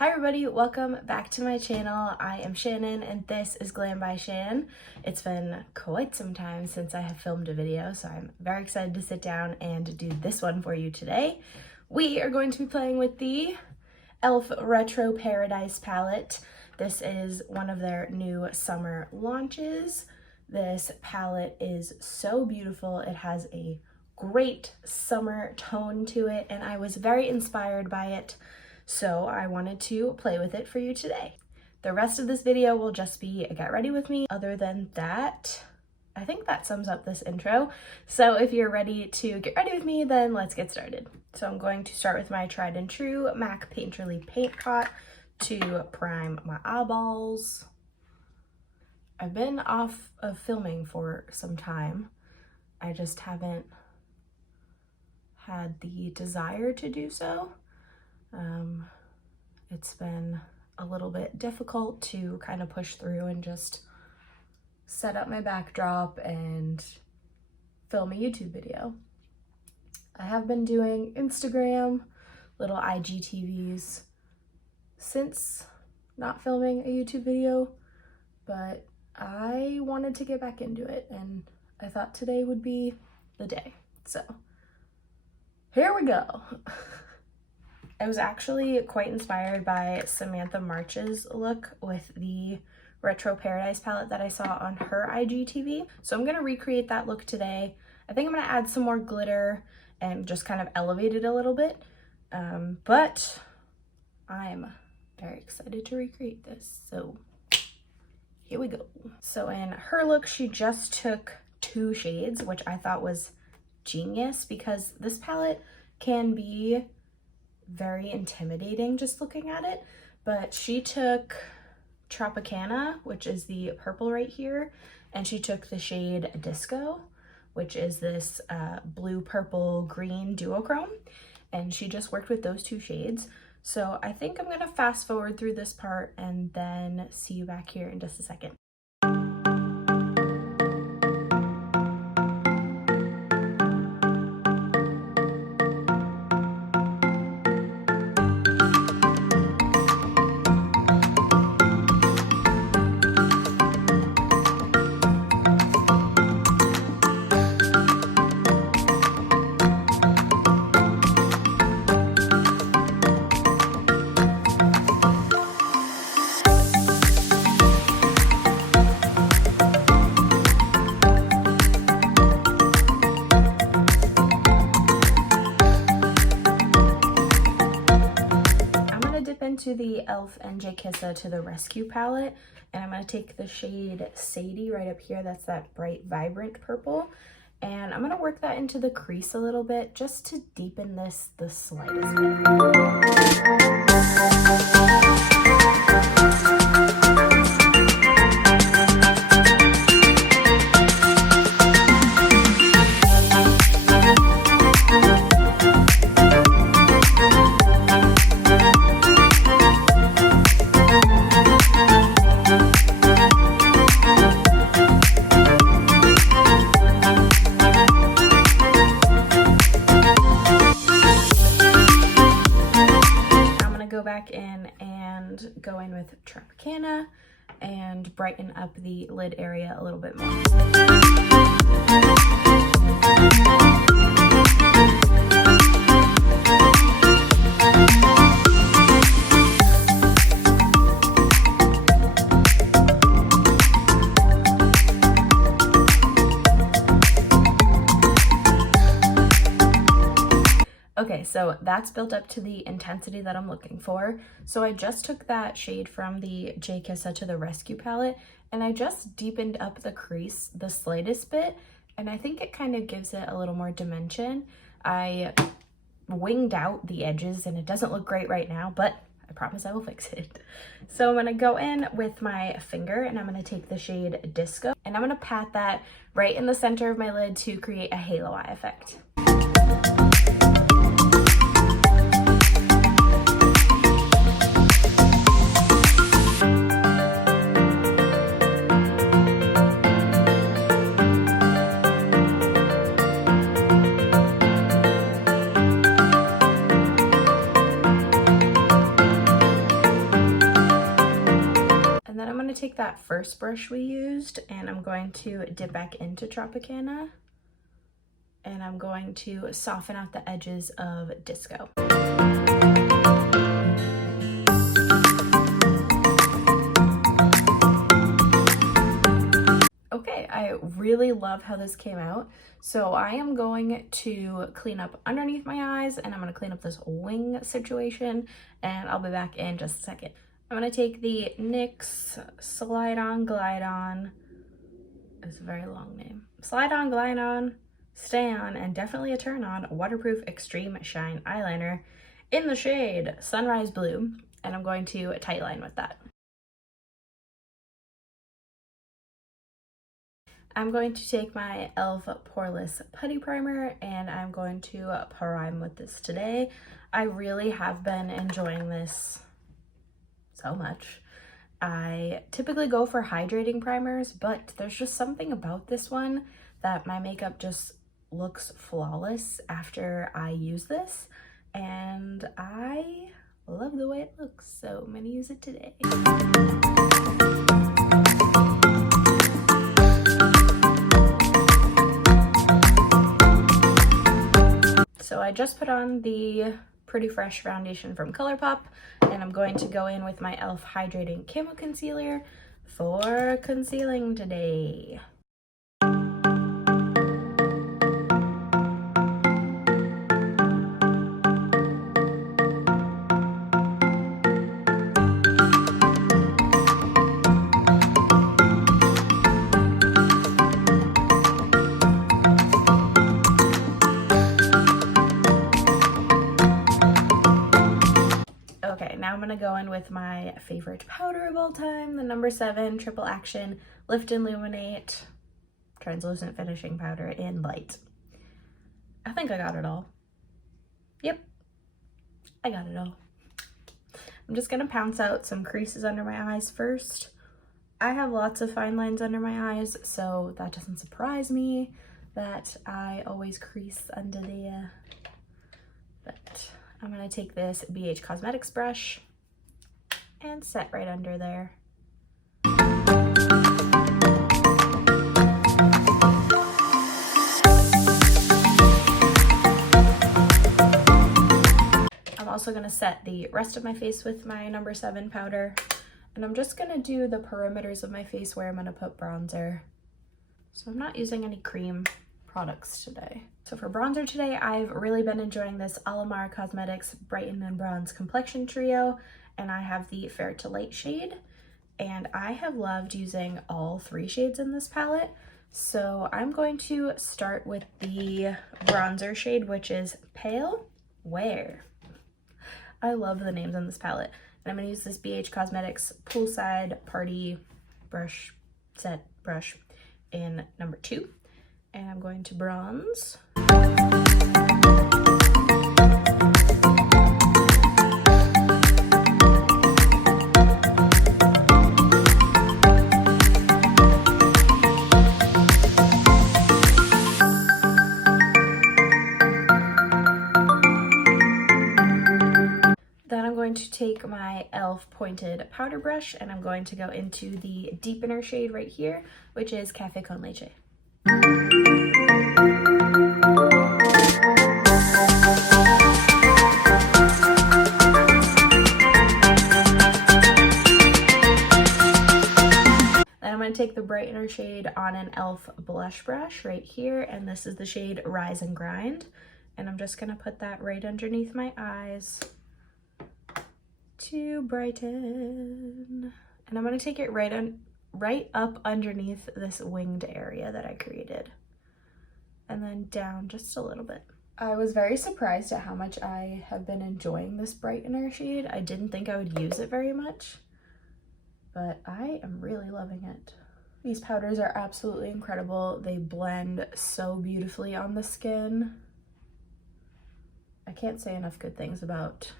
Hi everybody, welcome back to my channel. I am Shannon and this is Glam by Shan. It's been quite some time since I have filmed a video, so I'm very excited to sit down and do this one for you today. We are going to be playing with the e.l.f. Retro Paradise palette. This is one of their new summer launches. This palette is so beautiful. It has a great summer tone to it and I was very inspired by it. So I wanted to play with it for you today. The rest of this video will just be a get ready with me. Other than that, I think that sums up this intro. So if you're ready to get ready with me, then let's get started. So I'm going to start with my tried and true MAC Painterly Paint Pot to prime my eyeballs. I've been off of filming for some time. I just haven't had the desire to do so. It's been a little bit difficult to kind of push through and just set up my backdrop and film a YouTube video. I have been doing Instagram, little IGTVs since not filming a YouTube video, but I wanted to get back into it and I thought today would be the day. So here we go. I was actually quite inspired by Samantha March's look with the Retro Paradise palette that I saw on her IGTV. So I'm gonna recreate that look today. I think I'm gonna add some more glitter and just kind of elevate it a little bit. But I'm very excited to recreate this. So here we go. So in her look, she just took 2 shades, which I thought was genius because this palette can be very intimidating just looking at it, but she took Tropicana, which is the purple right here, and she took the shade Disco, which is this blue purple green duochrome, and she just worked with those 2 shades. So I think I'm gonna fast forward through this part and then see you back here in just a second. To the e.l.f. and JKissa to the Rescue palette, and I'm going to take the shade Sadie right up here. That's that bright vibrant purple, and I'm going to work that into the crease a little bit just to deepen this the slightest bit. Go in with Tropicana and brighten up the lid area a little bit more. Okay, so that's built up to the intensity that I'm looking for. So I just took that shade from the JKissa to the Rescue palette and I just deepened up the crease the slightest bit, and I think it kind of gives it a little more dimension. I winged out the edges and it doesn't look great right now, but I promise I will fix it. So I'm gonna go in with my finger and I'm gonna take the shade Disco and I'm gonna pat that right in the center of my lid to create a halo eye effect. to take that first brush we used and I'm going to dip back into Tropicana. And I'm going to soften out the edges of Disco. Okay, I really love how this came out. So I am going to clean up underneath my eyes and I'm going to clean up this wing situation and I'll be back in just a second. I'm going to take the NYX Slide On Glide On. It's a very long name. Slide On Glide On, Stay On, and definitely a turn on waterproof extreme shine eyeliner in the shade Sunrise Blue, and I'm going to tightline with that. I'm going to take my e.l.f. Poreless Putty Primer and I'm going to prime with this today. I really have been enjoying this so much. I typically go for hydrating primers, but there's just something about this one that my makeup just looks flawless after I use this, and I love the way it looks, so I'm gonna use it today. So I just put on the Pretty Fresh foundation from Colourpop, and I'm going to go in with my e.l.f. Hydrating Camo Concealer for concealing today. Okay, now I'm gonna go in with my favorite powder of all time, the No. 7 Triple Action Lift and Luminate Translucent Finishing Powder in Light. I think I got it all. Yep, I got it all. I'm just gonna pounce out some creases under my eyes first. I have lots of fine lines under my eyes, so that doesn't surprise me that I always crease under there. But I'm gonna take this BH Cosmetics brush and set right under there. I'm also gonna set the rest of my face with my No. 7 powder, and I'm just gonna do the perimeters of my face where I'm gonna put bronzer. So I'm not using any cream products today. So for bronzer today, I've really been enjoying this Alamar Cosmetics Brighten and Bronze Complexion Trio, and I have the Fair to Light shade, and I have loved using all 3 shades in this palette. So I'm going to start with the bronzer shade, which is Pale Wear. I love the names on this palette. And I'm gonna use this BH Cosmetics Poolside Party Brush Set Brush in No. 2. And I'm going to bronze. Then I'm going to take my e.l.f. pointed powder brush and I'm going to go into the deepener shade right here, which is Café con Leche. Then I'm going to take the brightener shade on an e.l.f. blush brush right here, and this is the shade Rise and Grind, and I'm just going to put that right underneath my eyes to brighten. And I'm going to take it right up underneath this winged area that I created, and then down just a little bit. I was very surprised at how much I have been enjoying this brightener shade. I didn't think I would use it very much, but I am really loving it. These powders are absolutely incredible. They blend so beautifully on the skin. I can't say enough good things about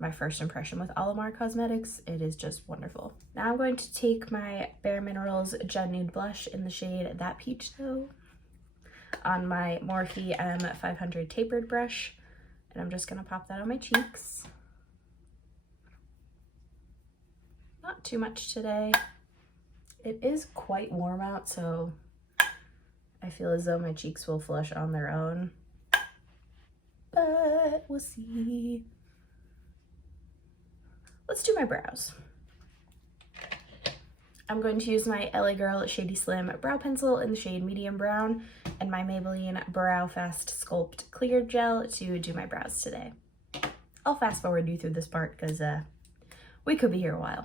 my first impression with Alamar Cosmetics. It is just wonderful. Now I'm going to take my Bare Minerals Gen Nude Blush in the shade That Peach Though on my Morphe M500 tapered brush, and I'm just gonna pop that on my cheeks. Not too much today. It is quite warm out, so I feel as though my cheeks will flush on their own, but we'll see. Let's do my brows. I'm going to use my LA Girl Shady Slim brow pencil in the shade Medium Brown and my Maybelline Brow Fast Sculpt Clear Gel to do my brows today. I'll fast forward you through this part because we could be here a while.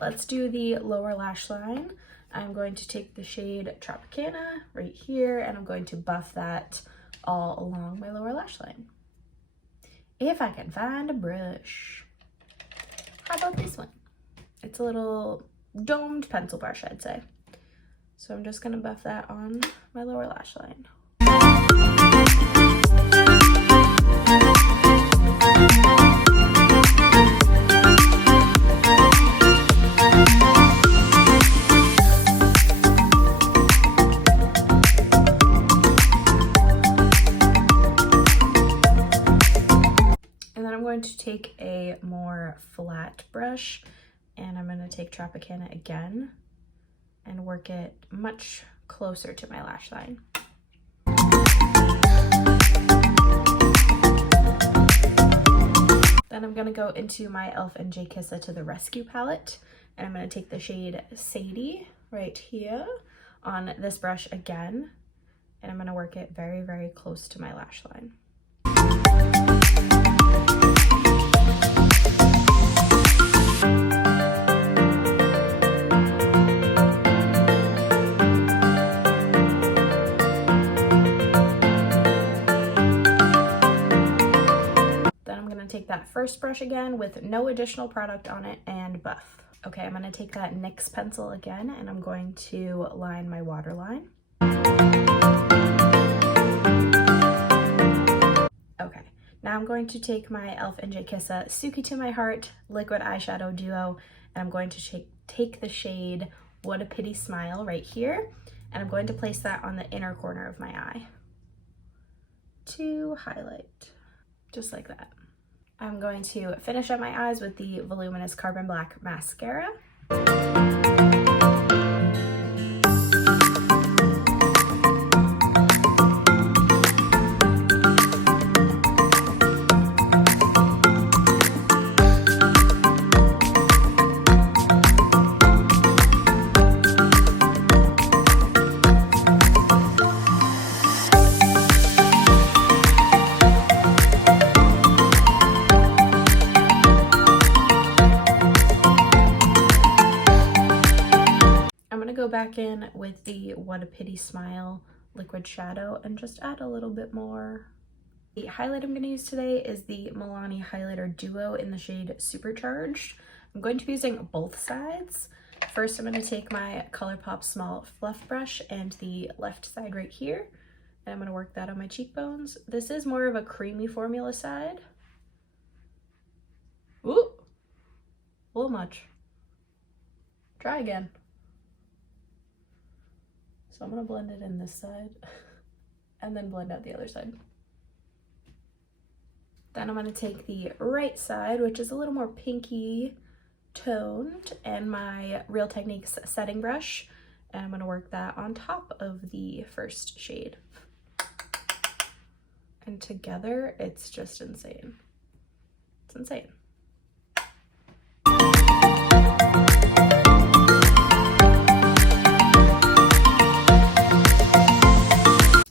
Let's do the lower lash line. I'm going to take the shade Tropicana right here, and I'm going to buff that all along my lower lash line. If I can find a brush. How about this one? It's a little domed pencil brush, I'd say. So I'm just gonna buff that on my lower lash line. To take a more flat brush, and I'm going to take Tropicana again and work it much closer to my lash line. Then I'm going to go into my e.l.f. and JKissa To The Rescue palette, and I'm going to take the shade Sadie right here on this brush again, and I'm going to work it very, very close to my lash line. Take that first brush again with no additional product on it and buff. Okay, I'm going to take that NYX pencil again, and I'm going to line my waterline. Okay, now I'm going to take my e.l.f. and JKissa Tsuki To My Heart liquid eyeshadow duo, and I'm going to take the shade What a Pity Smile right here, and I'm going to place that on the inner corner of my eye to highlight, just like that. I'm going to finish up my eyes with the Voluminous Carbon Black Mascara. Go back in with the What a Pity Smile liquid shadow and just add a little bit more. The highlight I'm going to use today is the Milani Highlighter Duo in the shade Supercharged. I'm going to be using both sides. First, I'm going to take my Colourpop Small Fluff Brush and the left side right here, and I'm going to work that on my cheekbones. This is more of a creamy formula side. Ooh, a little much. Try again. So I'm going to blend it in this side and then blend out the other side. Then I'm going to take the right side, which is a little more pinky toned, and my Real Techniques setting brush, and I'm going to work that on top of the first shade. And together, it's just insane. It's insane.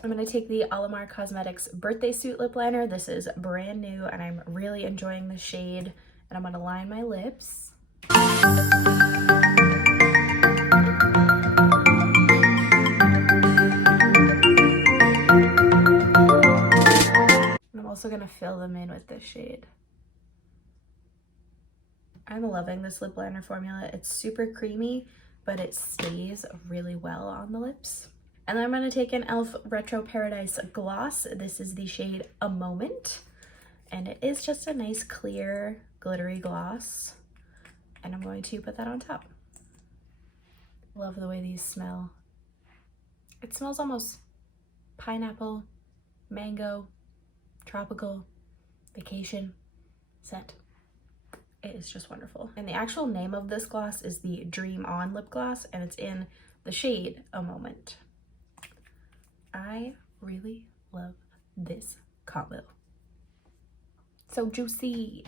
I'm going to take the Alamar Cosmetics Birthday Suit Lip Liner. This is brand new and I'm really enjoying the shade, and I'm going to line my lips. I'm also going to fill them in with this shade. I'm loving this lip liner formula. It's super creamy, but it stays really well on the lips. And then I'm going to take an e.l.f. Retro Paradise gloss. This is the shade A Moment. And it is just a nice clear glittery gloss. And I'm going to put that on top. Love the way these smell. It smells almost pineapple, mango, tropical, vacation scent. It is just wonderful. And the actual name of this gloss is the Dream On lip gloss, and it's in the shade A Moment. I really love this combo. So juicy.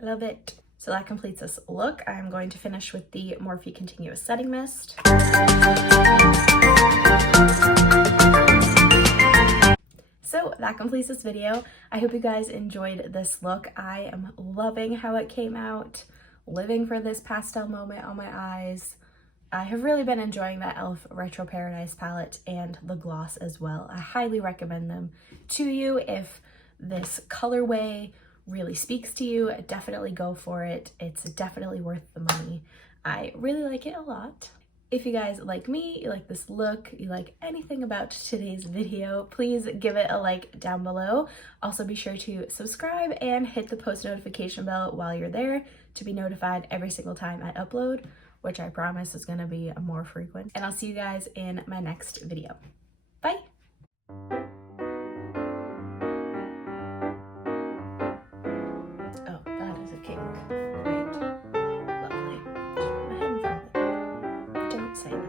I love it. So that completes this look. I'm going to finish with the Morphe Continuous Setting Mist. So that completes this video. I hope you guys enjoyed this look. I am loving how it came out, living for this pastel moment on my eyes. I have really been enjoying that e.l.f. Retro Paradise palette and the gloss as well. I highly recommend them to you. If this colorway really speaks to you, definitely go for it. It's definitely worth the money. I really like it a lot. If you guys like me, you like this look, you like anything about today's video, please give it a like down below. Also be sure to subscribe and hit the post notification bell while you're there to be notified every single time I upload, which I promise is going to be more frequent. And I'll see you guys in my next video. Bye! Oh, that is a kink. Great. Lovely. Just put my head in front of it. Don't say that.